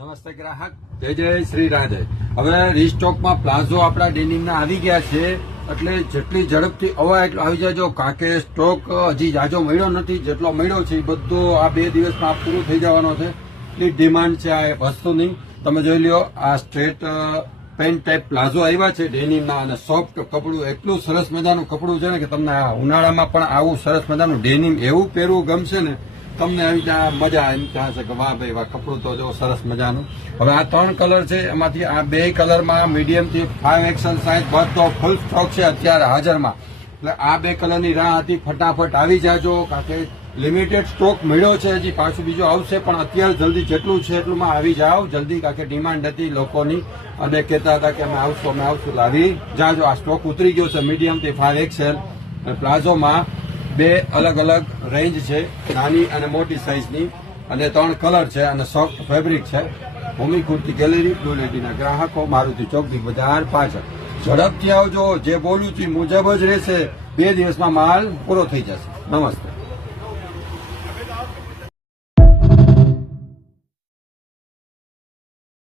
નમસ્તે ગ્રાહક, જય જય શ્રી રાધે. હવે રીસ્ટોકમાં પ્લાઝો આપણા ડેનિમના આવી ગયા છે, એટલે જેટલી ઝડપથી અવાય એટલો આવી જાજો, કારણ કે સ્ટોક હજી જાજો મળ્યો નથી. જેટલો મળ્યો છે એ બધો આ 2 દિવસમાં પૂરો થઈ જવાનો છે. એટલી ડિમાન્ડ છે આ વસ્તુની. તમે જોઈ લ્યો, આ સ્ટ્રેટ પેન્ટ ટાઈપ પ્લાઝો આવ્યા છે ડેનિમના, અને સોફ્ટ કપડું, એટલું સરસ મજાનું કપડું છે ને કે તમને આ ઉનાળામાં પણ આવું સરસ મજાનું ડેનિમ એવું પહેરવું ગમશે ને તમને. આવી ત્યાં મજા એમ ત્યાં છે કે વાહ ભાઈ વાહ, કપડું તો જો સરસ મજાનું. હવે આ 3 કલર છે, એમાંથી આ 2 કલરમાં મીડિયમ થી 5XL સાઇઝ બધો ફૂલ સ્ટોક છે અત્યારે હાજરમાં. એટલે આ 2 કલરની રાહ હતી, ફટાફટ આવી જાજો, કારણ કે લિમિટેડ સ્ટોક મળ્યો છે. હજી પાછું બીજો આવશે, પણ અત્યારે જલ્દી જેટલું છે એટલુંમાં આવી જાઓ જલ્દી, કારણ કે ડિમાન્ડ હતી લોકોની અને કહેતા હતા કે અમે આવશું એટલે આવી જાજો. આ સ્ટોક ઉતરી ગયો છે મીડિયમ થી 5XL. પ્લાઝોમાં 2 અલગ અલગ રેન્જ છે, નાની અને મોટી સાઇઝની, અને 3 કલર છે અને સોફ્ટ ફેબ્રિક છે. ભૂમિ કુર્તી ગેલેરી ડોલેટીના ગ્રાહકો, મારુતિ ચોક બજાર પાછળ. ઝડપથી આવજો, જે બોલું છું મુજબ જ રહેશે. 2 દિવસમાં માલ પૂરો થઈ જશે. નમસ્તે.